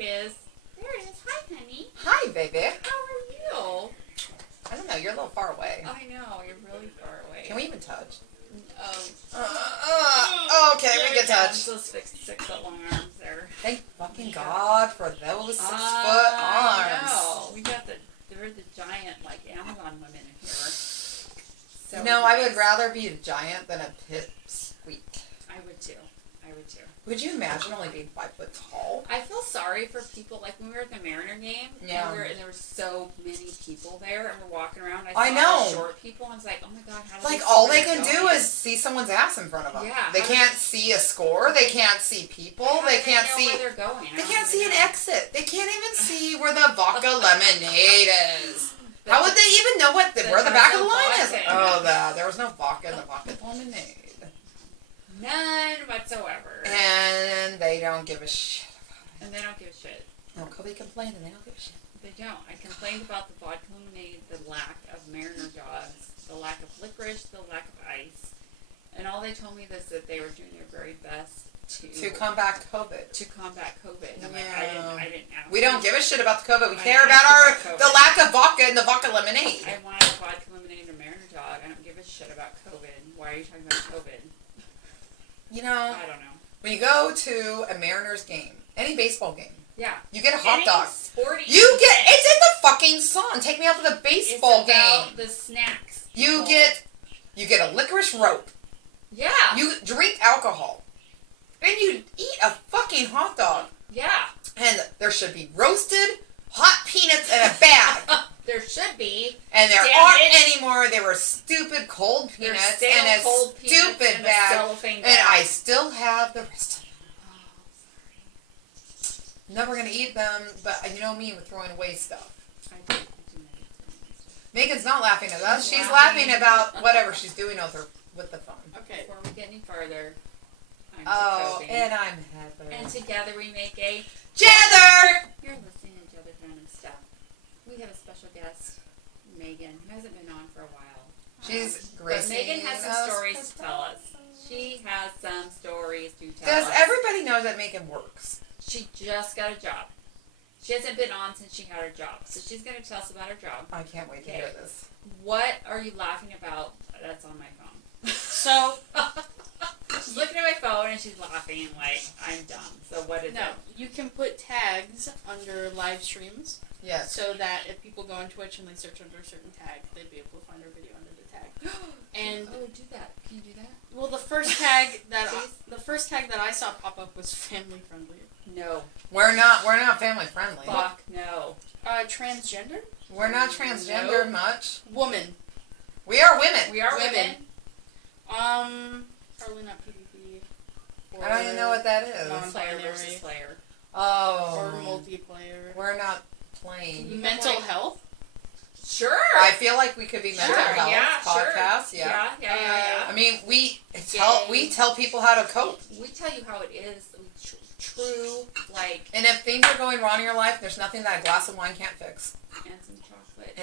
it is. There it is. Hi, honey. Hi, baby. How are you? I don't know. You're a little far away. I know. You're really far away. Can we even touch? Oh. Okay, we can touch. Those 6-foot long arms there. Thank fucking God for those 6-foot I arms. know. We got they're the giant, like, Amazon women in here. So No, I would rather be a giant than a pipsqueak. I would too. Would you imagine only being 5 foot tall? I feel sorry for people, like when we were at the Mariner game, Yeah. and there were so many people there, and we're walking around. I know. Short people, and I was like, oh my God, how do Like, they all they can do is see someone's ass in front of them. Yeah. They can't see a score. They can't see people. They can't see. Where they're going. They can't see an exit. They can't even see where the vodka lemonade is. How would they even know where the back of the line is? Oh, there was no vodka in the vodka lemonade. None whatsoever. And they don't give a shit about it. And they don't give a shit. No, Kobe complained and they don't give a shit. They don't. I complained about the vodka lemonade, the lack of Mariner dogs, the lack of licorice, the lack of ice. And all they told me was that they were doing their very best to combat COVID. And I'm like, I didn't ask. We don't give a shit about the COVID. We care about the lack of vodka and the vodka lemonade. I wanted a vodka lemonade and a Mariner dog. I don't give a shit about COVID. Why are you talking about COVID? You know, I don't know. When you go to a Mariners game, any baseball game, yeah, you get a hot dog. It's in the fucking song. Take me out to the baseball game. The snacks. You get a licorice rope. Yeah. You drink alcohol. And you eat a fucking hot dog. Yeah. And there should be roasted hot peanuts in a bag. There should be. And there aren't anymore. They were stupid cold peanuts in a stupid bag. And I still have the rest of them. Oh, sorry. Never going to eat them, but you know me with throwing away stuff. I do. Megan's not laughing at us. She's laughing about whatever she's doing with the phone. Okay, before we get any further, and I'm Heather. And together we make a Jeather! You're listening to Jeather Random Stuff. We have a special guest, Megan, who hasn't been on for a while. She's great. But Megan has some stories to tell us. She has some stories to tell us. Does everybody know that Megan works? She just got a job. She hasn't been on since she had her job. So she's going to tell us about her job. I can't wait to hear this. What are you laughing about that's on my phone? So, she's looking at my phone and she's laughing like I'm dumb. So what is it? No, you can put tags under live streams. Yes. So that if people go on Twitch and they search under a certain tag, they'd be able to find our video under the tag. And do that. Can you do that? Well, the first tag that I saw pop up was family friendly. No. We're not family friendly. Fuck no. Transgender? We're not transgender much. Woman. We are women. We are women. Probably not PvP. I don't even know what that is. Player versus player. Oh. Or multiplayer. We're not playing. Mental health? Sure. I feel like we could be mental health podcast. Sure. Yeah. I mean, we tell people how to cope. We tell you how it is. True, like. And if things are going wrong in your life, there's nothing that a glass of wine can't fix. And some chocolate.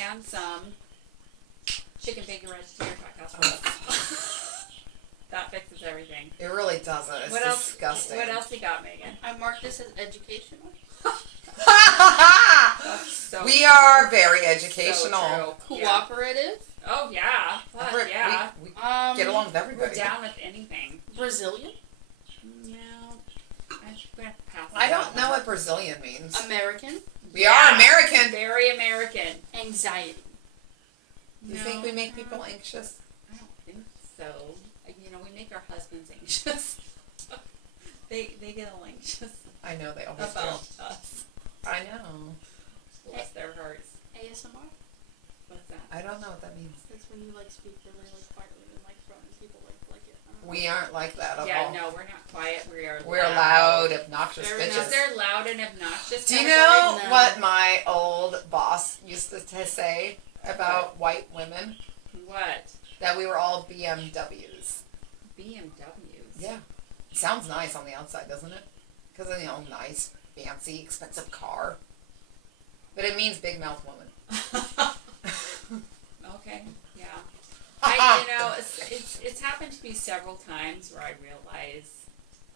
And some chicken bacon rice here at That fixes everything. It really doesn't. It's disgusting. What else you got, Megan? I marked this as educational. We are very educational. So Cooperative. Yeah. Oh yeah. Yeah. We get along with everybody. We're down with anything. Brazilian. No. I don't know what Brazilian means. American. We are American. Very American. Anxiety. You think we make people anxious? I don't think so. You know, we make our husbands anxious. they get all anxious. I know they always about do. us. I know. Bless their hearts. ASMR. What's that? I don't know what that means. It's when you speak really quietly and people like it. We aren't like that at all. Yeah, no, we're not quiet. We're loud, obnoxious bitches. They're loud and obnoxious. Do you know what my old boss used to say about white women? What? That we were all BMWs. BMWs? Yeah. Sounds nice on the outside, doesn't it? Because, nice, fancy, expensive car. But it means big mouth woman. Okay, yeah. It's happened to me several times where I realize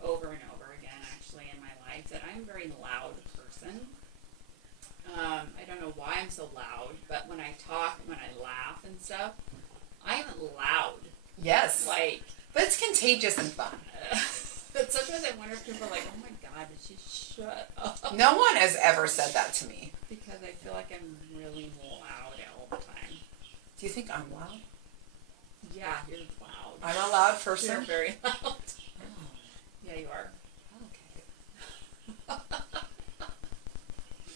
over and over again, actually, in my life, recognize it. I'm a very loud person. I don't know why I'm so loud, but when I talk, when I laugh and stuff, I'm loud. Yes. Like, but it's contagious and fun. But sometimes I wonder if people are like, oh my God, did she shut up? No one has ever said that to me. Because I feel like I'm really loud all the time. Do you think I'm loud? Yeah, you're loud. I'm a loud person? You're very loud. Oh. Yeah, you are. Okay.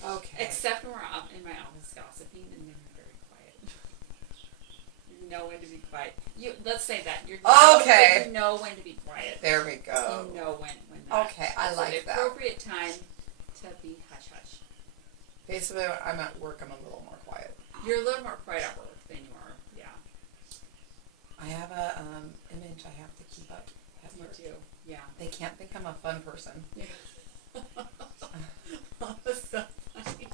Okay. Except when we're out in my office gossiping, and then you're very quiet. You know when to be quiet. Let's say that you're loud, okay. but you know when to be quiet. There we go. You know when not. Okay, I That's like the appropriate time to be hush hush. Basically, when I'm at work, I'm a little more quiet. You're a little more quiet at work than you are. Yeah. I have a image I have to keep up. At You work. do. Yeah. They can't think I'm a fun person. Yeah. That's so funny.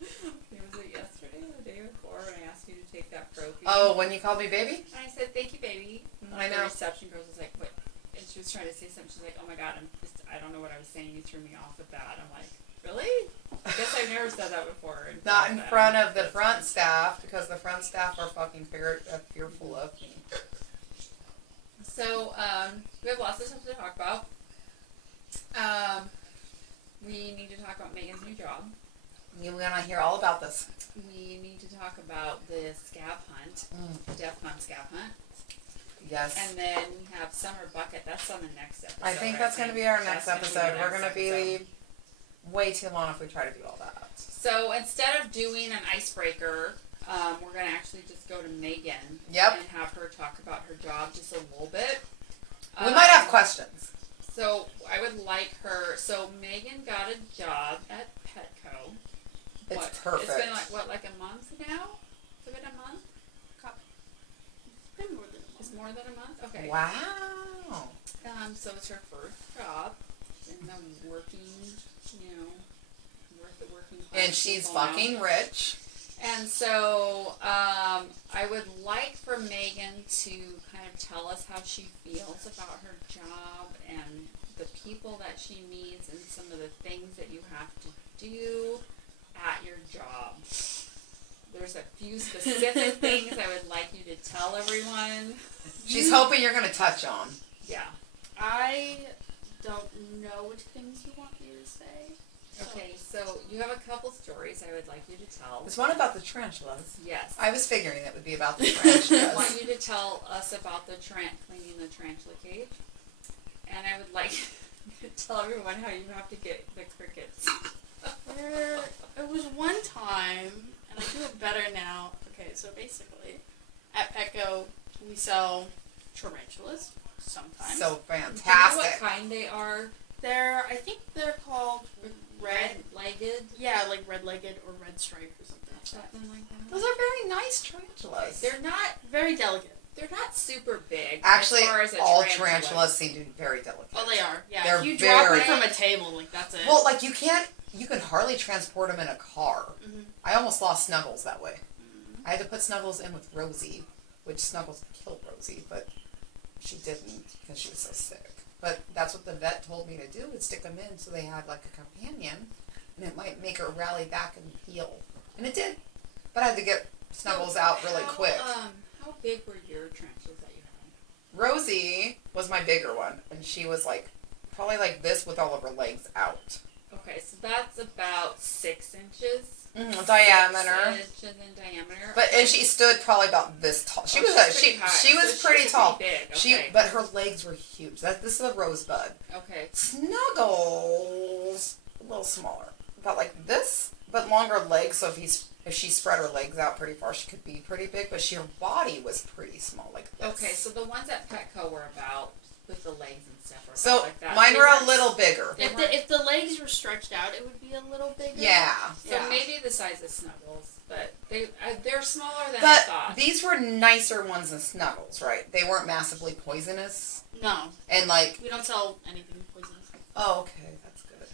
Was it yesterday or the day before when I asked you to take that trophy? Oh, when you called me baby? And I said, thank you, baby. And I know. The reception girl was like, what? And she was trying to say something. She's like, oh my God, I don't know what I was saying. You threw me off with that. I'm like, really? I guess I've never said that before. Not in front of the front staff, because the front staff are fucking fearful of me. So, we have lots of stuff to talk about. We need to talk about Megan's new job. You're going to hear all about this. We need to talk about the Scav hunt, Defcon Scav hunt. Yes. And then we have Summer Bucket. That's on the next episode. I think that's going to be our next episode. We're going to be way too long if we try to do all that. So instead of doing an icebreaker, we're going to actually just go to Megan. Yep. And have her talk about her job just a little bit. We might have questions. So I would like her. So Megan got a job at Petco. It's perfect. It's been like a month now? Has it been a month? It's been more than a month. It's more than a month? Okay. Wow. So it's her first job in the working, working class. And she's people now. fucking rich. And so I would like for Megan to kind of tell us how she feels about her job and the people that she meets and some of the things that you have to do at your job. There's a few specific things I would like you to tell everyone. She's hoping you're going to touch on. Yeah. I don't know which things you want me to say. Okay, so you have a couple stories I would like you to tell. There's one about the tarantulas. Yes. I was figuring it would be about the I tarantulas. want you to tell us about cleaning the tarantula cage. And I would like you to tell everyone how you have to get the crickets. It was one time, and I do it better now. Okay, so basically, at Petco, we sell tarantulas sometimes. So Do you know fantastic. what kind they are? I think they're called Red-legged? Yeah, like red-legged or red striped or something like that. Something like that. Those are very nice tarantulas. They're not Very delicate. They're not super big. Actually, as far as a all tarantula. tarantulas seem to be very delicate. Oh, they are. Yeah, They're if you drop very- it from a table, like, that's it. Well, like you can hardly transport them in a car. Mm-hmm. I almost lost Snuggles that way. I had to put Snuggles in with Rosie, which Snuggles killed Rosie, but she didn't because she was so sick. But that's what the vet told me to do, is stick them in so they had like a companion, and it might make her rally back and heal. And it did. But I had to get Snuggles out really quick. How big were your tarantulas that you had? Rosie was my bigger one, and she was like probably like this with all of her legs out. Okay, so that's about 6 inches. Diameter. 6 inches in diameter. But and she stood probably about this tall. She was she was pretty tall. Big. She Okay. but her legs were huge. This is a rosebud. Okay. Snuggles a little smaller, about like this, but longer legs. So if she spread her legs out pretty far, she could be pretty big. But her body was pretty small, like this. Okay, so the ones at Petco were about with the legs and stuff. Were So about like that. mine They were a weren't- little bigger. If the legs were stretched out, it would be a little bigger. Yeah. So maybe the size of Snuggles, but they're smaller than I But thought. these were nicer ones than Snuggles, right? They weren't massively poisonous. No, And like, we don't sell anything poisonous. oh, okay, that's good.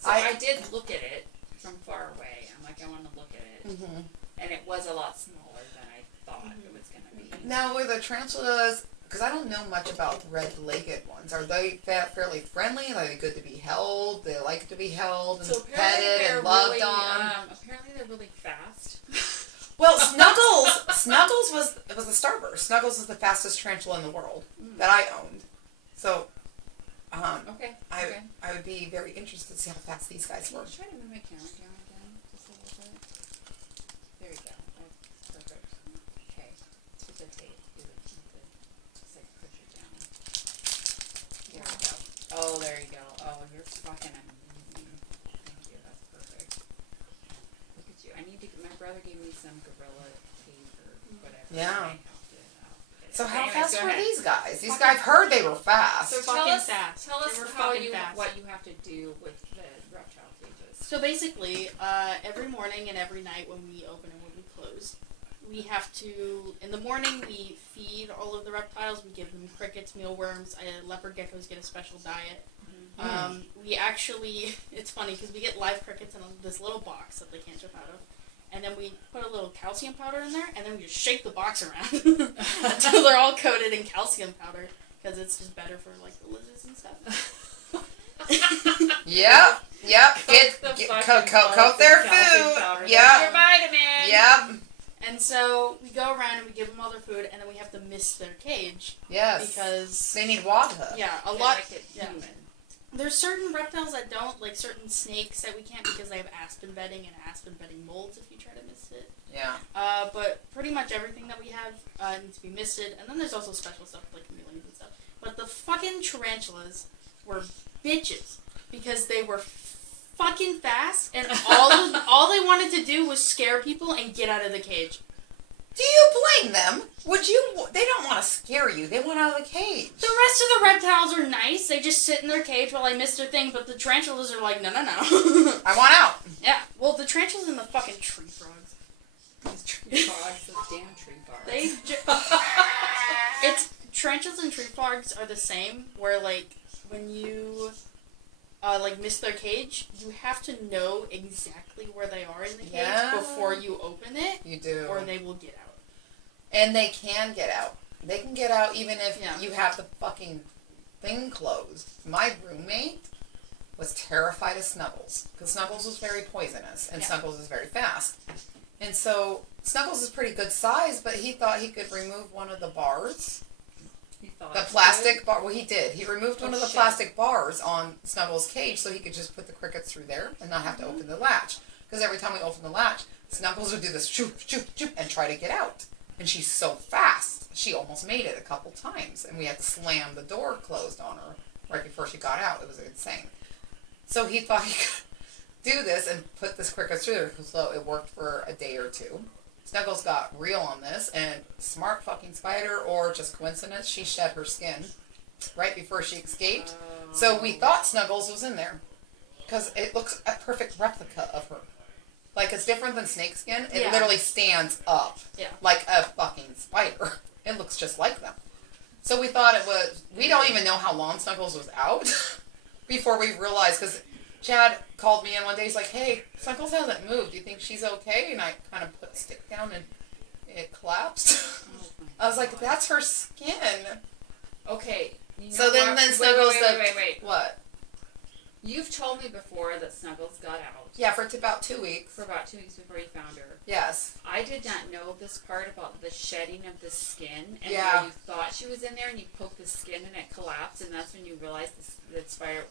So I did look at it from far away. I'm like, I want to look at it, Mm-hmm. and it was a lot smaller than I thought it was going to be. Now, were the tarantulas because I don't know much about the red-legged ones. Are they fairly friendly? Are they good to be held? They like to be held and petted and loved on? Apparently they're really fast. Well, Snuggles was a starburst. Snuggles was the fastest tarantula in the world that I owned. So, Okay. I would be very interested to see how fast these guys were. Try to move my camera down again, just a little bit. There you go. Perfect. Okay. To the tape. Just like push it down. There we go. Oh, there you go. Oh, you're fucking amazing. Thank you. That's perfect. Look at you. My brother gave me some gorilla tape or whatever. Yeah. So how Anyways, fast go were ahead. these guys? These guys, I've heard they were fast. So Fucking tell us fast. They were how fucking fast. what you have to do with the reptile cages. So basically, every morning and every night when we open and when we close, we have to, in the morning we feed all of the reptiles, we give them crickets, mealworms, leopard geckos get a special diet. We actually, it's funny because we get live crickets in this little box that they can't jump out of. And then we put a little calcium powder in there, and then we just shake the box around until they're all coated in calcium powder, because it's just better for, like, the lizards and stuff. Yep. Coat their food. Yep. Your vitamin. Yep. And so we go around and we give them all their food, and then we have to mist their cage. Yes. Because they need water. Yeah, a They lot. like it human. There's certain reptiles that don't, like certain snakes that we can't because they have aspen bedding, and aspen bedding molds if you try to mist it. Yeah. But pretty much everything that we have needs to be misted, and then there's also special stuff like chameleons and stuff. But the fucking tarantulas were bitches because they were fucking fast, and all they wanted to do was scare people and get out of the cage. Do you blame them? They don't want to scare you. They want out of the cage. The rest of the reptiles are nice. They just sit in their cage while I miss their thing, but the tarantulas are like, no. I want out. Yeah, well, the tarantulas and the fucking tree frogs. These tree frogs, those damn tree frogs. It's tarantulas and tree frogs are the same. Where like when you miss their cage, you have to know exactly where they are in the cage before you open it. You do, or they will get out. And they can get out. They can get out even if you have the fucking thing closed. My roommate was terrified of Snuggles because Snuggles was very poisonous and Snuggles is very fast. And so Snuggles is pretty good size, but he thought he could remove one of the bars. The plastic bar. Well, he did. He removed one of the plastic bars on Snuggles' cage so he could just put the crickets through there and not have to open the latch. Because every time we open the latch, Snuggles would do this shoop, shoop, shoop, and try to get out. And she's so fast, she almost made it a couple times. And we had to slam the door closed on her right before she got out. It was insane. So he thought he could do this and put this crickets through there. So it worked for a day or two. Snuggles got real on this, and smart fucking spider, or just coincidence, she shed her skin right before she escaped. So we thought Snuggles was in there. Because it looks a perfect replica of her. Like, it's different than snakeskin. It literally stands up like a fucking spider. It looks just like them. So we thought it was... We don't even know how long Snuggles was out before we realized, because Chad called me in one day. He's like, hey, Snuggles hasn't moved. Do you think she's okay? And I kind of put a stick down and it collapsed. I was like, that's her skin. Okay. You know So then Snuggles... Wait. What? You've told me before that Snuggles got out. Yeah, for about 2 weeks. For about 2 weeks before you found her. Yes. I did not know this part about the shedding of the skin. And Yeah. where you thought she was in there and you poked the skin and it collapsed, and that's when you realized that spider...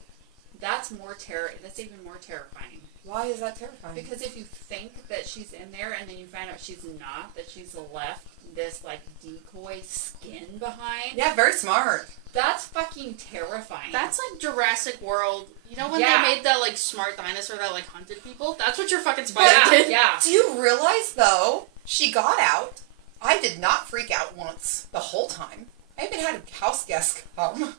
That's even more terrifying. Why is that terrifying? Because if you think that she's in there and then you find out she's not, that she's left this, like, decoy skin behind. Yeah, very smart. That's fucking terrifying. That's like Jurassic World. You know when they made that, like, smart dinosaur that, like, hunted people? That's what your fucking spider did. Yeah. Do you realize, though, she got out? I did not freak out once the whole time. I even had a house guest come.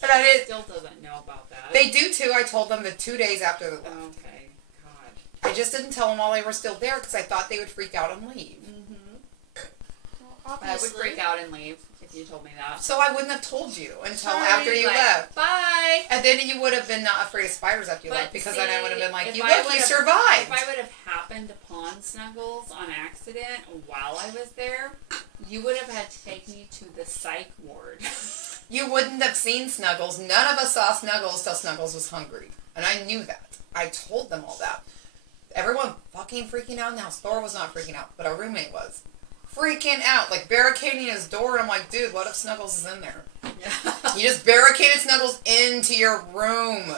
But I did. Still doesn't know about that. They do, too. I told them the 2 days after they left. Okay. God. I just didn't tell them while they were still there because I thought they would freak out and leave. Well, I would freak out and leave if you told me that. So I wouldn't have told you until Sorry, after you like, left. Bye. And And then you would have been not afraid of spiders after you left, because then I would have been like, if you I look, you would've- survived. If I would have happened upon Snuggles on accident while I was there, you would have had to take me to the psych ward. You wouldn't have seen Snuggles. None of us saw Snuggles till Snuggles was hungry. And I knew that. I told them all that. Everyone fucking freaking out in the house. Thor was not freaking out, but our roommate was. Freaking out. Like barricading his door, and I'm like, dude, what if Snuggles is in there? Yeah. You just barricaded Snuggles into your room.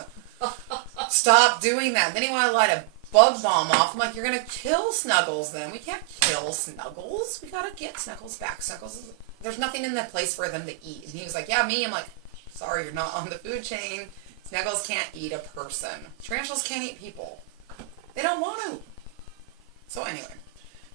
Stop doing that. Then he wanted to light a bug bomb off. I'm like, you're going to kill Snuggles then. We can't kill Snuggles. We got to get Snuggles back. Snuggles, there's nothing in that place for them to eat. And he was like, yeah, me. I'm like, sorry, you're not on the food chain. Snuggles can't eat a person. Tarantulas can't eat people. They don't want to. So anyway,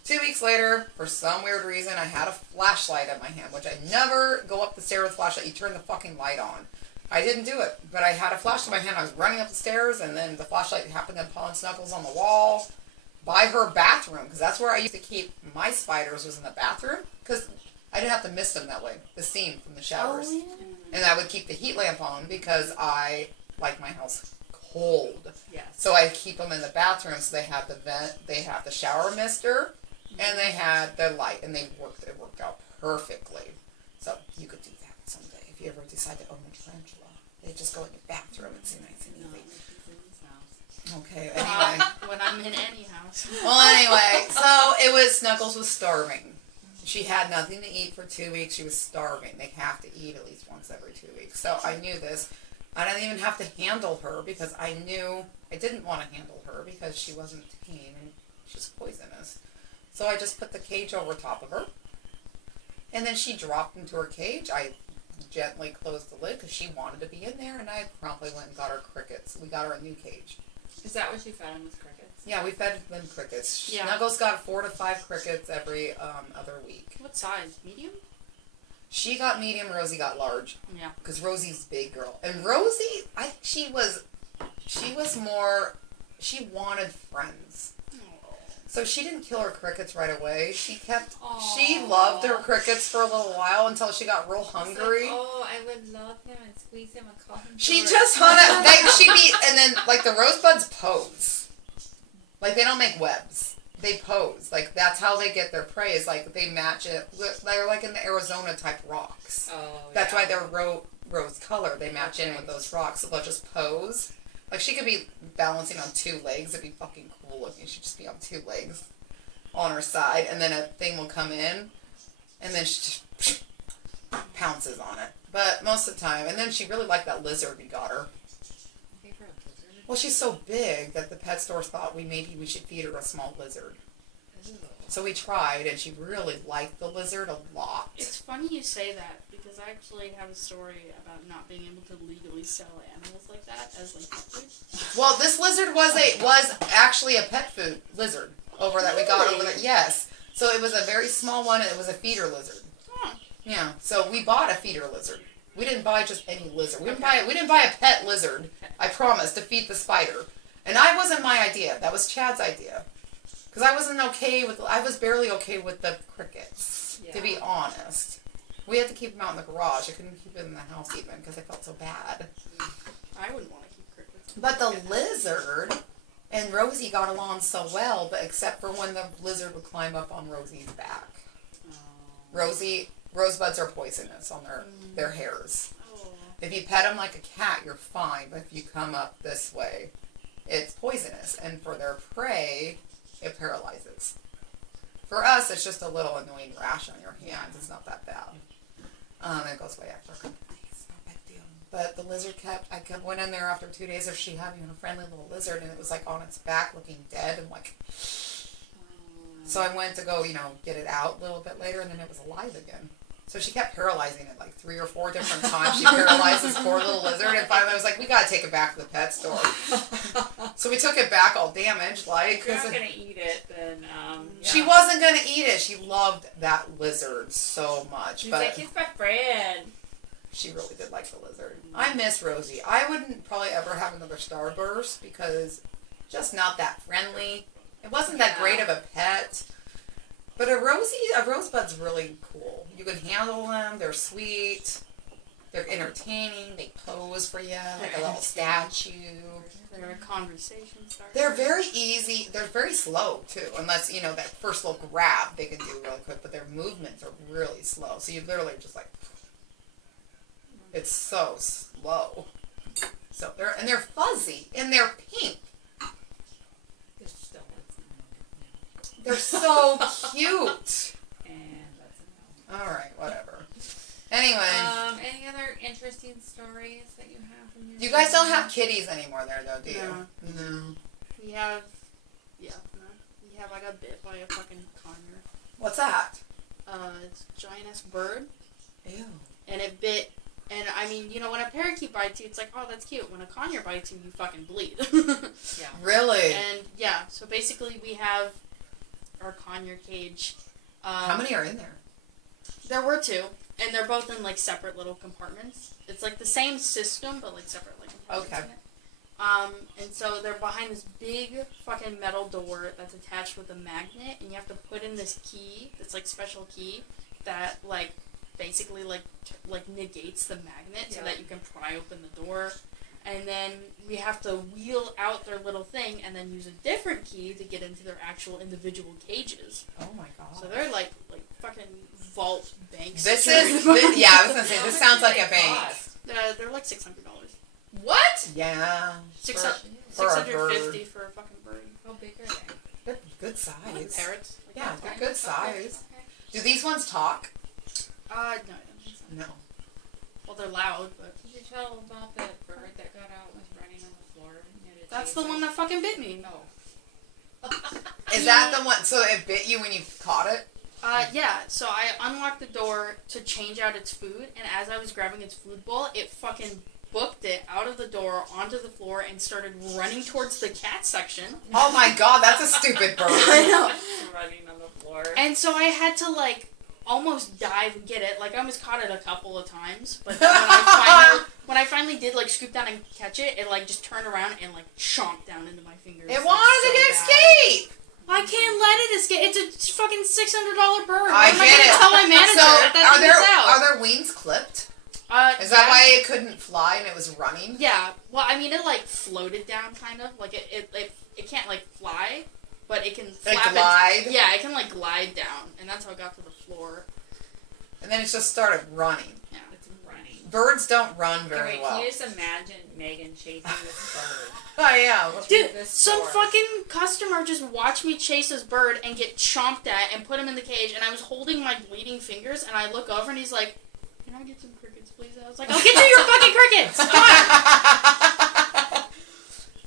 2 weeks later, for some weird reason, I had a flashlight in my hand, which I never go up the stairs with a flashlight. You turn the fucking light on. I didn't do it, but I had a flashlight in my hand. I was running up the stairs, and then the flashlight happened to upon Snuggles on the wall by her bathroom, because that's where I used to keep my spiders, was in the bathroom, because I didn't have to mist them that way, the steam from the showers. Oh, yeah. And I would keep the heat lamp on because I like my house cold. Yes. So I keep them in the bathroom, so they have the vent, they have the shower mister, and they had the light, and it worked out perfectly. So you could do that someday if you ever decide to own a tarantula. They just go in your bathroom and see nice and easy. Okay, anyway. When I'm in any house. Well, anyway, so it was, Snuggles was starving. She had nothing to eat for 2 weeks. She was starving. They have to eat at least once every 2 weeks. So I knew this. I didn't even have to handle her because I knew I didn't want to handle her because she wasn't tame and she's poisonous. So I just put the cage over top of her. And then she dropped into her cage. I gently closed the lid because she wanted to be in there, and I promptly went and got her crickets. We got her a new cage. Is that what you fed him, was crickets? Yeah, we fed them crickets. Yeah. Snuggles got 4 to 5 crickets every other week. What size? Medium? She got medium, Rosie got large. Yeah. Because Rosie's big girl. And Rosie, she was more, she wanted friends. So she didn't kill her crickets right away. She loved her crickets for a little while until she got real hungry. Like, oh, I would love him and squeeze him and call him. She George. just hung up, and then, like, the rosebuds pose. Like, they don't make webs. They pose. Like, that's how they get their prey, is, like, they match it. They're, like, in the Arizona type rocks. Oh, That's yeah. why they're rose color. They match in with those rocks, so they'll just pose. Like, she could be balancing on 2 legs. It'd be fucking cool looking. She'd just be on 2 legs on her side, and then a thing will come in, and then she just pounces on it. But most of the time, and then she really liked that lizard we got her. Favorite lizard? Well, she's so big that the pet stores thought we should feed her a small lizard. Ew. So we tried, and she really liked the lizard a lot. It's funny you say that, because I actually have a story about not being able to legally sell animals like that as like pet food. Well, this lizard was actually a pet food lizard over that we got over there. Yes. So it was a very small one, and it was a feeder lizard. Huh. Yeah. So we bought a feeder lizard. We didn't buy just any lizard. We didn't buy a pet lizard. I promise, to feed the spider. And that wasn't my idea. That was Chad's idea. Because I was barely okay with the crickets, to be honest. We had to keep them out in the garage. I couldn't keep it in the house even because I felt so bad. I wouldn't want to keep crickets. But the lizard and Rosie got along so well, but except for when the lizard would climb up on Rosie's back. Rosebuds are poisonous on their hairs. Oh. If you pet them like a cat, you're fine, but if you come up this way, it's poisonous. And for their prey, it paralyzes. For us, it's just a little annoying rash on your hands. It's not that bad. It goes away after a couple days. No big deal. But the lizard I went in there after 2 days of she having a friendly little lizard, and it was like on its back looking dead and like. So I went to go, get it out a little bit later, and then it was alive again. So she kept paralyzing it like 3 or 4 different times. She paralyzed this poor little lizard, and finally I was like, we gotta take it back to the pet store. So we took it back all damaged, like. If you're not gonna eat it, then She wasn't gonna eat it. She loved that lizard so much. She's but like, he's my friend. she really did like the lizard. I miss Rosie. I wouldn't probably ever have another Starburst because just not that friendly. It wasn't that great of a pet. But a Rosebud's really cool. You can handle them. They're sweet. They're entertaining. They pose for you like a little statue. They're a conversation starter. They're very easy. They're very slow too, unless that first little grab they can do really quick. But their movements are really slow. So you literally just like, it's so slow. So they're fuzzy and they're pink. They're so cute. And that's enough. All right, whatever. Anyway. Any other interesting stories that you have from your You guys don't have kitties anymore there, though, do you? No. We have, I got bit by a fucking conure. What's that? It's a giant-ass bird. Ew. And it bit, and I mean, when a parakeet bites you, it's like, oh, that's cute. When a conure bites you, you fucking bleed. Yeah. Really? And, yeah, so basically we have our conure cage. How many are in there? There were 2. And they're both in, like, separate little compartments. It's, like, the same system, but, like, separate, like, compartments Okay. in it. And so they're behind this big fucking metal door that's attached with a magnet, and you have to put in this key, this, like, special key that, like, basically, like negates the magnet so that you can pry open the door. And then we have to wheel out their little thing and then use a different key to get into their actual individual cages. Oh my god. So they're like fucking vault banks. I was gonna say, this sounds like a bank. They're like $600. What? Yeah. For a bird. $650 for a fucking bird. How big are they? They're good Like size. parrots. Like Yeah, that. they're good size. Okay. Do these ones talk? No, I don't think so. No. Well, they're loud, but Did you tell about that bird that got out and was running on the floor? that's the one that fucking bit me. No. Is that the one? So it bit you when you caught it? Yeah, so I unlocked the door to change out its food, and as I was grabbing its food bowl, it fucking booked it out of the door onto the floor and started running towards the cat section. Oh my god, that's a stupid bird. I know. Running on the floor. And so I had to, like, almost dive and get it. Like, I almost caught it a couple of times, but then when I finally did, like, scoop down and catch it, it, like, just turned around and, like, chomped down into my fingers. It like, wanted so to bad. escape! I can't let it escape. It's a fucking $600 bird. I What am get I it. gonna tell my manager So, that are thing is out? there wings clipped? Is that why it couldn't fly and it was running? Yeah. Well, I mean, it like floated down, kind of. Like it can't like fly, but it can flap. glide? Yeah, it can like glide down, and that's how it got to the floor. And then it just started running. Yeah. It's running. Birds don't run very Wait, well. can you just imagine Megan chasing this bird? I am. Dude, this some forest. fucking customer just watched me chase this bird and get chomped at and put him in the cage, and I was holding my bleeding fingers, and I look over and he's like, "Can I get some crickets, please?" I was like, "I'll get you your fucking crickets! Come on!"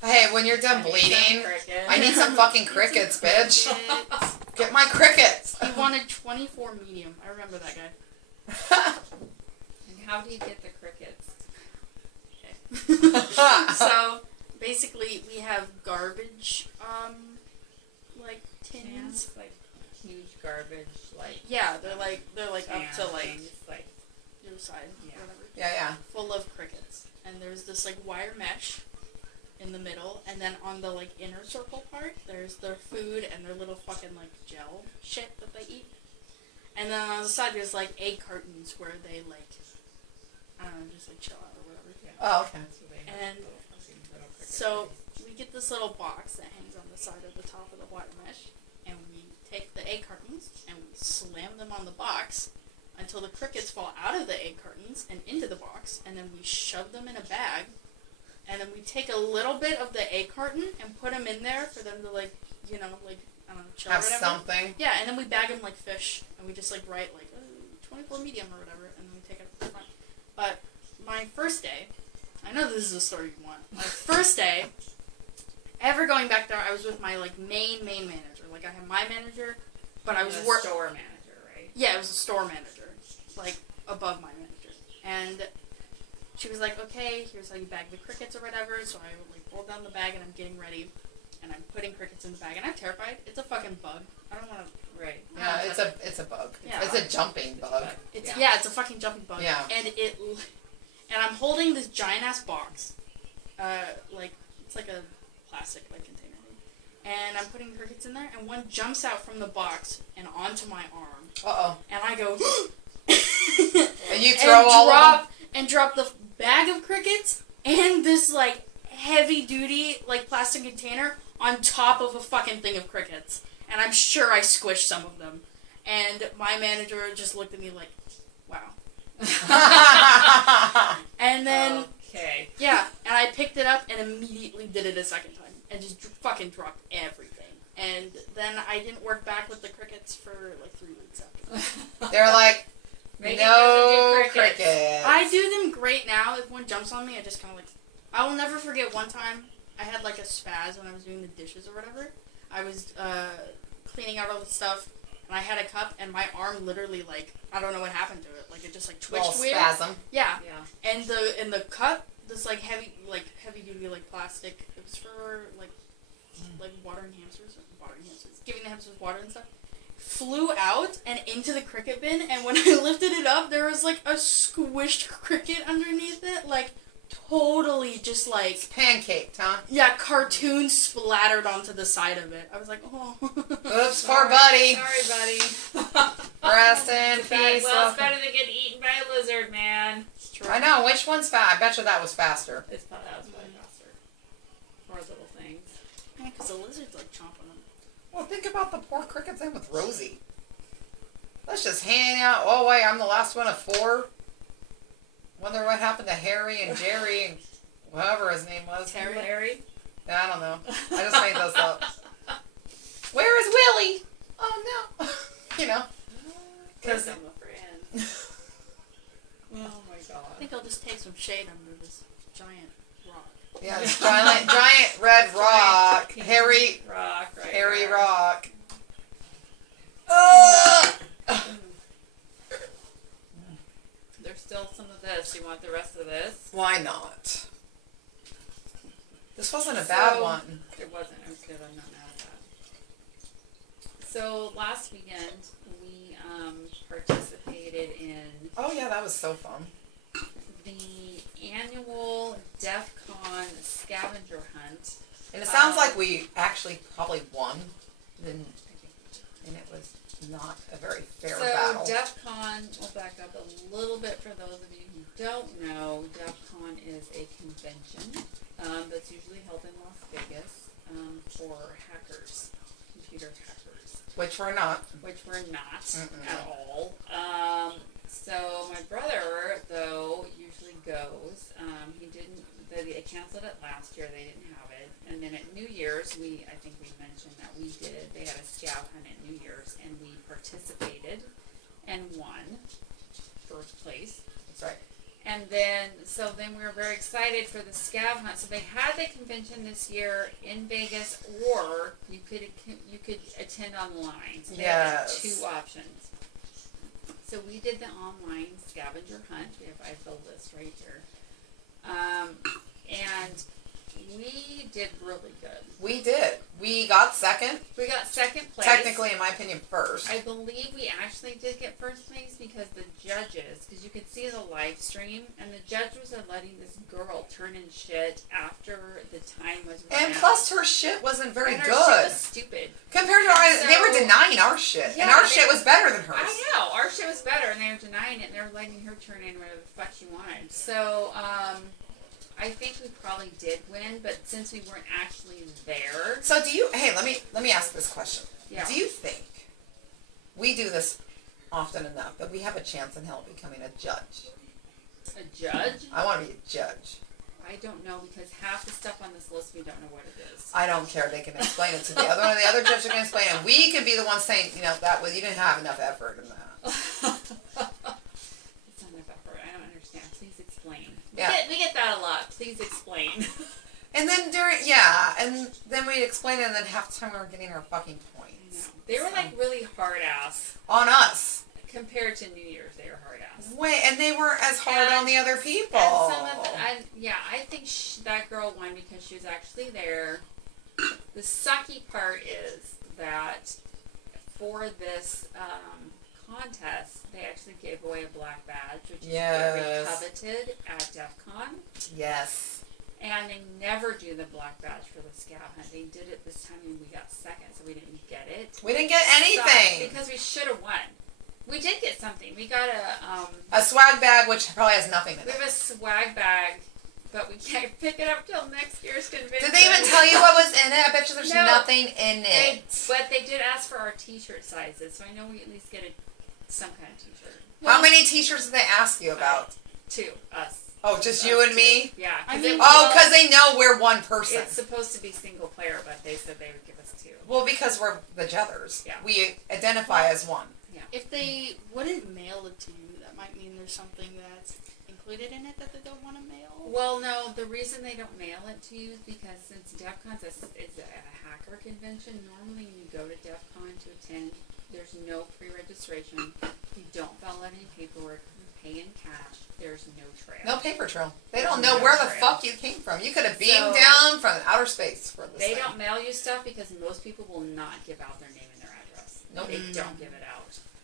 Hey, when you're done bleeding, I need some fucking crickets, bitch. Crickets. Get my crickets. He wanted 24 medium. I remember that guy. And how do you get the crickets? So basically, we have garbage, like tins. Cans, like huge garbage, like Yeah, they're like up to like things, like your side, Yeah. or whatever, Yeah. full of crickets. And there's this like wire mesh in the middle, and then on the like inner circle part, there's their food and their little fucking like gel shit that they eat. And then on the side, there's like egg cartons where they like, I don't know, just like chill out or whatever. Oh, okay. so they have And little crickets. so we get this little box that hangs on the side of the top of the wire mesh, and we take the egg cartons and we slam them on the box until the crickets fall out of the egg cartons and into the box, and then we shove them in a bag, and then we take a little bit of the egg carton and put them in there for them to like, you know, like, I don't know, chill Have or whatever. something. Yeah, and then we bag them like fish, and we just like write like 24 medium or whatever, and then we take it up to the front. But my first day, I know this is a story you want. My first day, ever going back there, I was with my like main manager. Like I had my manager, but I was The working. store manager, right? Yeah, it was a store manager, like above my manager, and she was like, "Okay, here's how you bag the crickets or whatever." So I like roll down the bag and I'm getting ready, and I'm putting crickets in the bag, and I'm terrified. It's a fucking bug. I don't want to. Right. Yeah, it's a bug. Yeah. It's a jumping bug. It's Yeah. it's a fucking jumping bug. Yeah. And I'm holding this giant ass box, like it's like a plastic like container thing, and I'm putting crickets in there, and one jumps out from the box and onto my arm, Uh-oh. and I go And you throw all of them? and dropped the bag of crickets and this, like, heavy-duty, like, plastic container on top of a fucking thing of crickets. And I'm sure I squished some of them. And my manager just looked at me like, wow. And then, okay. yeah, and I picked it up and immediately did it a second time. And just fucking dropped everything. And then I didn't work back with the crickets for like 3 weeks after. They're like, no cricket. I do them great now. If one jumps on me, I just kind of like... I will never forget one time I had like a spaz when I was doing the dishes or whatever. I was cleaning out all the stuff, and I had a cup, and my arm literally, like, I don't know what happened to it. Like, it just, like, twitched weird. Spasm. Yeah. And the cup, this, like, heavy duty, like, plastic, it was for, like watering hamsters, giving the hamsters water and stuff, flew out and into the cricket bin, and when I lifted it up, there was, like, a squished cricket underneath it, like, totally just, like... It's pancaked, huh? Yeah, cartoon splattered onto the side of it. I was like, oh. Oops, poor buddy. Sorry, buddy. Rest in peace. Well, it's better than getting eaten by a lizard, man. It's true. I know, which one's fast? I bet you that was faster. That was probably faster. Poor little things. Yeah, because the lizard's, like, chomping them. Well, think about the poor crickets in with Rosie. Let's just hang out. Oh, wait, I'm the last one of 4. Wonder what happened to Harry and Jerry and whoever his name was. Larry? Yeah, I don't know. I just made those up. Where is Willie? Oh, no. You know. Because I'm a friend. Oh, my God. I think I'll just take some shade under this giant rock. Yeah, this giant red rock. Harry Rock, right? Harry Rock. There's still some of this. You want the rest of this? Why not? This wasn't a bad one. It wasn't. It was good. I'm not mad at that. So last weekend we participated in Oh yeah, that was so fun. the annual Defcon Scavenger hunt. And it sounds like we actually probably won. And it was not a very fair battle. So Defcon, we'll back up a little bit for those of you who don't know. Defcon is a convention that's usually held in Las Vegas for hackers, computer hackers. Which we're not. Which we're not at all. So my brother, though, usually goes. He didn't. They canceled it last year. They didn't have it. And then at New Year's, I think we mentioned that we did. They had a scout hunt at New Year's, and we participated and won first place. That's right. And then we were very excited for the Scav hunt. So they had the convention this year in Vegas, or you could attend online. So they had 2 options. So we did the online scavenger hunt. I have the list right here. And we did really good. We did. We got second. We got second place. Technically, in my opinion, first. I believe we actually did get first place because the judges, because you could see the live stream, and the judges are letting this girl turn in shit after the time was run And out. plus, her shit wasn't very and good. Her shit was stupid. Compared to ours, they were denying our shit. Yeah, and our shit was better than hers. I know. Our shit was better, and they were denying it, and they were letting her turn in whatever the fuck she wanted. So, I think we probably did win, but since we weren't actually there. So let me ask this question. Yeah. Do you think we do this often enough that we have a chance in hell becoming a judge? A judge? I want to be a judge. I don't know, because half the stuff on this list we don't know what it is. I don't care. They can explain it to the other one. The other judge can explain it. We can be the ones saying, that was, you didn't have enough effort in that. It's not enough effort. I don't understand. Please explain. Yeah. We get that a lot. Please explain. And then and then we'd explain it, and then half the time we were getting our fucking points. They were like really hard ass. On us. Compared to New Year's, they were hard ass. Wait, and they weren't as hard on the other people. And some of I think that girl won because she was actually there. The sucky part is that for this contest, they actually gave away a black badge, which is very coveted at Defcon. Yes. And they never do the black badge for the scout hunt. They did it this time and we got second, so we didn't get it. We didn't get anything. Because we should have won. We did get something. We got a swag bag, which probably has nothing in we it. have a swag bag, but we can't pick it up till next year's convention. Did they even tell you what was in it? I bet you there's No. nothing in it. But they did ask for our T-shirt sizes, so I know we at least get some kind of T-shirt. How many T-shirts did they ask you about? 2, us. Oh, just Us you and 2. me? Yeah. I mean, Because they know we're one person. It's supposed to be single player, but they said they would give us 2. Well, because we're the Jeathers. Yeah. We identify as one. If they wouldn't mail it to you, that might mean there's something that's included in it that they don't want to mail. Well, no, the reason they don't mail it to you is because since Defcon's is a hacker convention, normally when you go to Defcon to attend, there's no pre-registration. You don't fill out any paperwork. You pay in cash. There's no trail. No paper trail. They don't know where the fuck you came from. You could have beamed So- down from outer space for this They thing. don't mail you stuff because most people will not give out their name and their address. Nope. They don't give it out.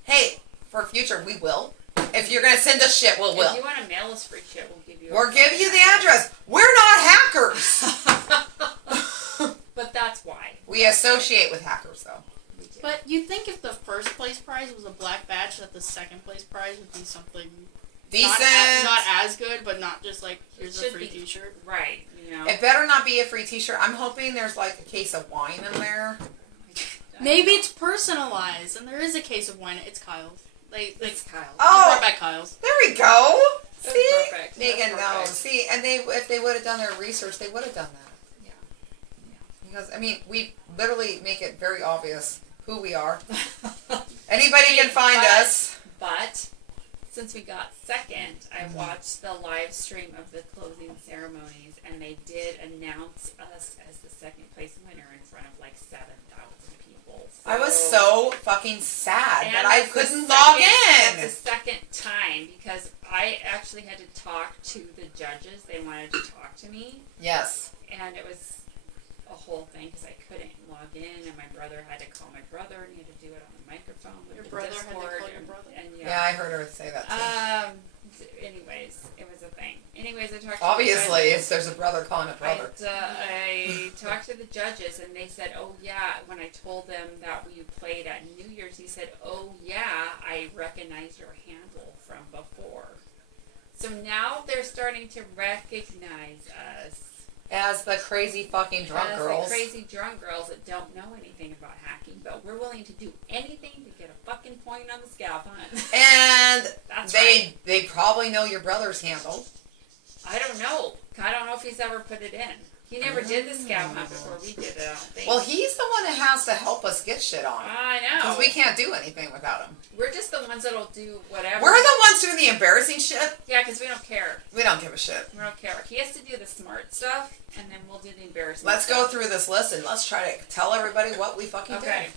Hey, for future, we will. If you're going to send us shit, we'll. If you want to mail us free shit, we'll give you. We'll give you the address. We're not hackers. But that's why. We associate with hackers, though. We do. But you'd think if the first place prize was a black badge, that the second place prize would be something Decent. not as good, but not just like here's a should free be. T-shirt. Right, you know. It better not be a free T-shirt. I'm hoping there's like a case of wine in there. Maybe it's personalized, and there is a case of wine. It's Kyle's. It's Kyle. Oh. Brought back Kyle's. There we go. That's See, perfect. Megan That's knows. perfect. See, and if they would have done their research, they would have done that. Yeah. Because I mean, we literally make it very obvious who we are. Anybody can find us. But since we got second, I watched the live stream of the closing ceremonies, and they did announce us as the second place winner in front of like 7,000 people. I was so fucking sad And that I that's the couldn't log That's in. the second time because I actually had to talk to the judges. They wanted to talk to me, Yes. and it was a whole thing because I couldn't log in, and my brother had to call my brother, and he had to do it on the microphone with Your the brother had to Discord, call your brother? and Yeah, I heard her say that too. Anyways, it was a thing. Anyways, I talked. Obviously, to if there's a brother calling a brother. I talked to the judges, and they said, "Oh yeah." When I told them that we played at New Year's, he said, "Oh yeah, I recognize your handle from before." So now they're starting to recognize us As the crazy fucking drunk as girls. the crazy drunk girls that don't know anything about hacking, but we're willing to do anything to get a fucking point on the Scav hunt. And That's they probably know your brother's handle. I don't know. I don't know if he's ever put it in. He never did the Scav hunt before we did it, I don't think. Well, he's the one that has to help us get shit on. I know. Because we can't do anything without him. We're just the ones that'll do whatever. We're the ones doing the embarrassing shit. Yeah, because we don't care. We don't give a shit. We don't care. He has to do the smart stuff, and then we'll do the embarrassing Let's stuff. go through this list and let's try to tell everybody what we fucking Okay.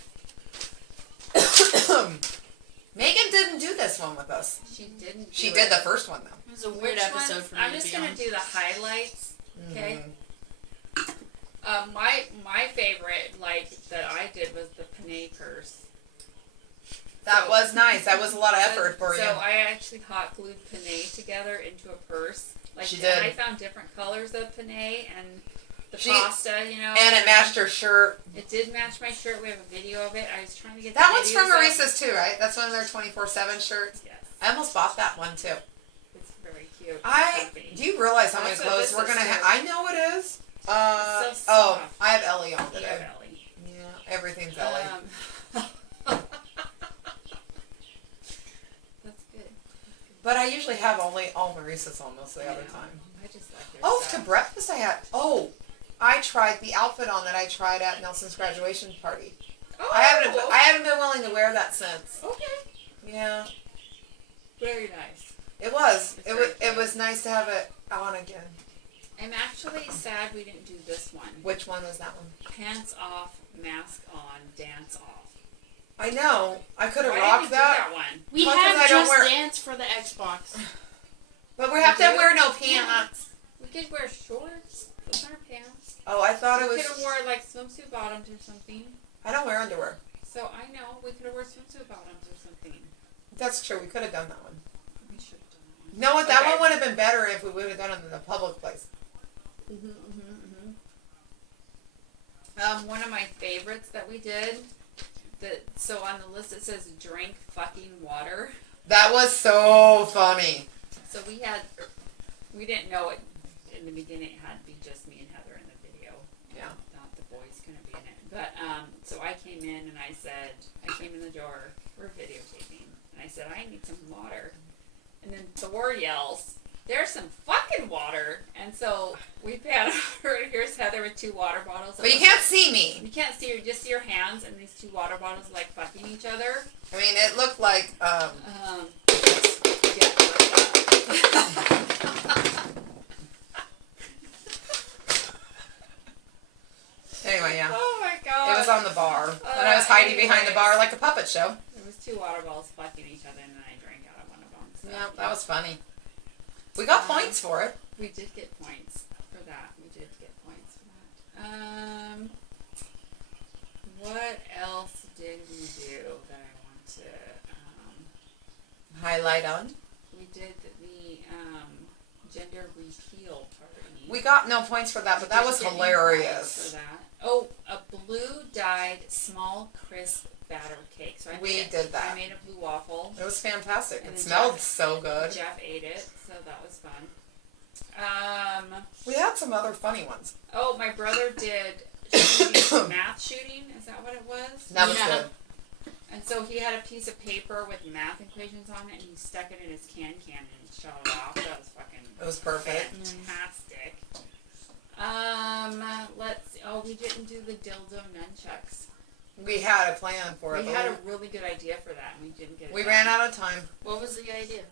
did. Megan didn't do this one with us. She didn't. She do did it. the first one though. It was a Which weird episode ones? for me I'm to just be gonna on. do the highlights. Okay. Mhm. My favorite that I did was the Panay curse. That So- was nice. That was a lot of effort for So you. I actually hot glued Panay together into a purse. She And did. I found different colors of Panay and the She- pasta, you know. And it matched her shirt. It did match my shirt. We have a video of it. I was trying to get That the one's videos from up. Marissa's too, right? That's one of their 24/7 shirts. Yes, I almost bought that one too. it's very cute. I Comfy. do you realize how many That's what clothes this we're is, gonna have? too. I know it is. so Oh, soft. I have Ellie on Yeah, today. Ellie. Yeah, everything's Ellie. That's good. But I usually have only all Marissa's on most of the other Yeah. time. I just like their Oh, stuff. to breakfast I had. Oh, I tried the outfit on that I tried at Nelson's graduation party. Oh, I haven't been willing to wear that since. Okay. Yeah, Very nice. it was. It's It very was. It cute. was nice to have it on again. I'm actually sad we didn't do this one. Which one was that one? Pants off, mask on, dance off. I know. I could have Why rocked didn't we that. do that one? We Well, 'cause have I don't Just wear- Dance for the Xbox. But we have to do? wear no pants. We could wear shorts. Those aren't pants. Oh, I thought it We was. could have wore like swimsuit bottoms or something. I don't wear underwear. So I know we could have wore swimsuit bottoms or something. That's true. We could have done that one. We should have done that one. No, what that Okay. one would have been better if we would have done it in a public place. One of my favorites that we did, So on the list it says drink fucking water. That was so funny. So we didn't know it in the beginning. It had to be just me and Heather in the video. Yeah. Not the boys couldn't be in it. But so I came in and I came in the door. We're videotaping, and I said I need some water, and then Thor yells, "There's some fucking water!" And so we pan over. Here's Heather with 2 water bottles. But you can't see me. You can't see her. You just see your hands, and these 2 water bottles like fucking each other. I mean, it looked like, Anyway, yeah. Oh my god. It was on the bar. And I was hiding behind the bar like a puppet show. There was 2 water bottles fucking each other, and then I drank out of one of them. So, Yeah, that was funny. We got points for it. We did get points for that. What else did we do that I want to, Highlight on. we did the gender repeal party. We got no points for that, but that Did was you get any hilarious. points for that? Oh, a blue dyed small crisp batter cake. So We did that. I made a blue waffle. It was fantastic. And It then smelled Jeff- so good. Jeff ate it, so that was fun. We had some other funny ones. Oh, my brother did math shooting. Is that what it was? That was Yeah. good. And so he had a piece of paper with math equations on it, and he stuck it in his can and shot it off. That was fucking It was perfect. fantastic. Let's see. Oh, we didn't do the dildo nunchucks. We had a plan for it. We but had a really good idea for that, and we didn't get it we done. ran out of time. What was the idea?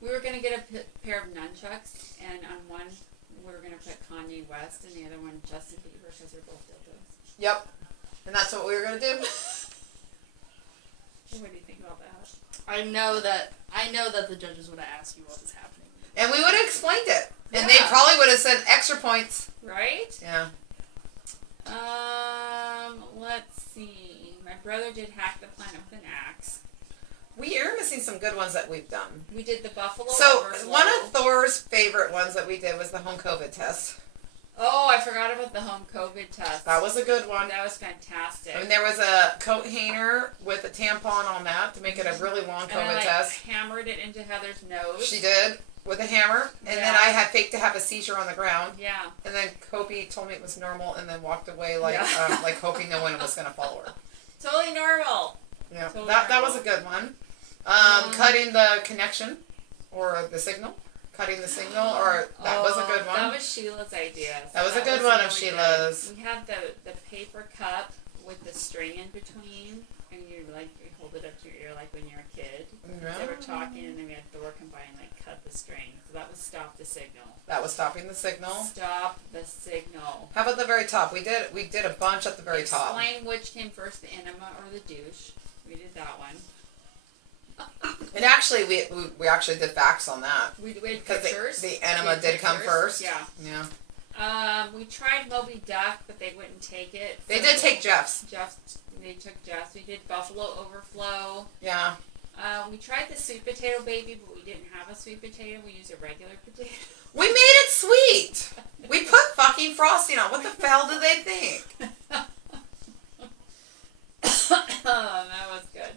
We were going to get a pair of nunchucks, and on one we were going to put Kanye West, and the other one Justin Bieber, because they're both dildos. Yep. And that's what we were going to do. What do you think about that? I know that the judges would have asked you what was happening. And we would have explained it. And they Yeah. probably would have said extra points. Right? Yeah. Let's see. My brother did hack the planet with an axe. We are missing some good ones that we've done. We did the buffalo So, overflow. one of Thor's favorite ones that we did was the home COVID test. Oh, I forgot about the home COVID test. That was a good one. That was fantastic. I mean, there was a coat hanger with a tampon on that to make it a really long and COVID I test. hammered it into Heather's nose. She did with a hammer, and then Yeah. I had faked to have a seizure on the ground, Yeah. and then Kobe told me it was normal, and then walked away like Yeah. like hoping no one was going to follow her. Totally normal. Yeah, Totally that was a normal. good one. Cutting the connection or the signal, cutting the signal, or that was a good one. That was Sheila's idea. So That was a good one of really Sheila's. good. We had the paper cup with the string in between, and you hold it up to your ear like when you're a kid. They were talking, and then we had Thor come by and cut the string. So that was stop the signal. That was stopping the signal. Stop the signal. How about the very top? We did a bunch at the very top. Explain which came first, the enema or the douche. We did that one. And actually, we actually did facts on that. We had Because pictures. the enema We had did come pictures. first. Yeah. Yeah. We tried Moby Duck, but they wouldn't take it. They so did take Jeff's. They took Jeff's. We did Buffalo Overflow. Yeah. We tried the sweet potato baby, but we didn't have a sweet potato. We used a regular potato. We made it sweet. We put fucking frosting on. What the hell did they think? That was good.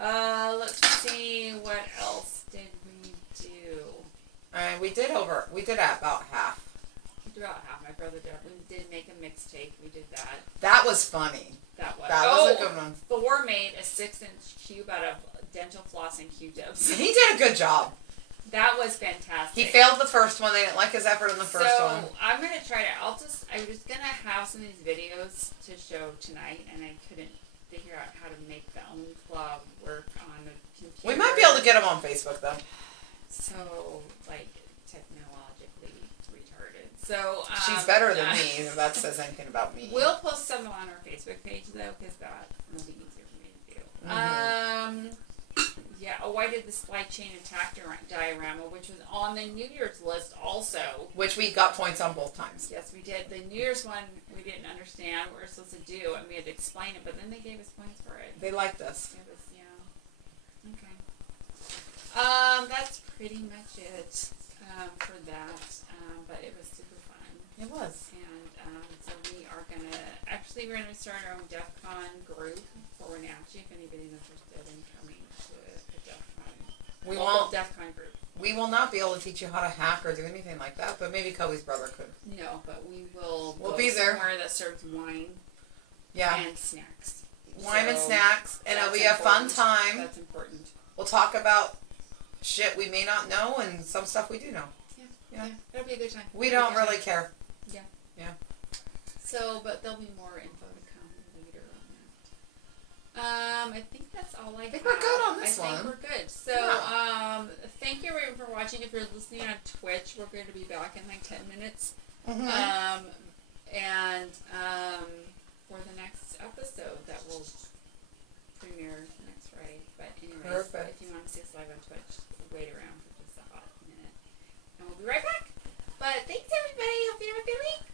Let's see, what else did we do? We did about half. We threw out half. My brother did. We did make a mixtape. We did that. That was funny. That was. That was a good one. Thor made a 6-inch cube out of dental floss and Q-tips. And he did a good job. That was fantastic. He failed the first one. They didn't like his effort in the first one. So I'm gonna try to. I was gonna have some of these videos to show tonight, and I couldn't figure out how to make the OwnClaw work on the computer. We might be able to get him on Facebook though. So technologically retarded. So She's better than me, if that says anything about me. We'll post some on our Facebook page though, because that will be easier for me to do. Yeah. Oh, I did the supply chain attack diorama, which was on the New Year's list also. Which we got points on both times. Yes, we did. The New Year's one we didn't understand what we were supposed to do, and we had to explain it. But then they gave us points for it. They liked us. It was okay. That's pretty much it for that. But it was super fun. It was. And so we're gonna start our own Defcon group for we're gonna ask you if anybody's interested in coming to a Defcon. We local won't. Defcon group. We will not be able to teach you how to hack or do anything like that, but maybe Kobe's brother could. No, but we will. We'll go be there. somewhere that serves wine Yeah. and snacks. Wine and So, snacks, and it'll that's be a fun important. time. That's important. We'll talk about shit we may not know and some stuff we do know. Yeah. It'll be a good time. We don't really care. Yeah. Yeah. So, but there'll be more info to come later on that. I think that's all I think have. we're good on this I think one. we're good. So, thank you everyone for watching. If you're listening on Twitch, we're going to be back in like 10 minutes. Mm-hmm. For the next episode that will premiere next Friday. But anyways, Perfect. if you want to see us live on Twitch, wait around for just a hot minute. And we'll be right back. But thanks everybody. Hope you have a good week.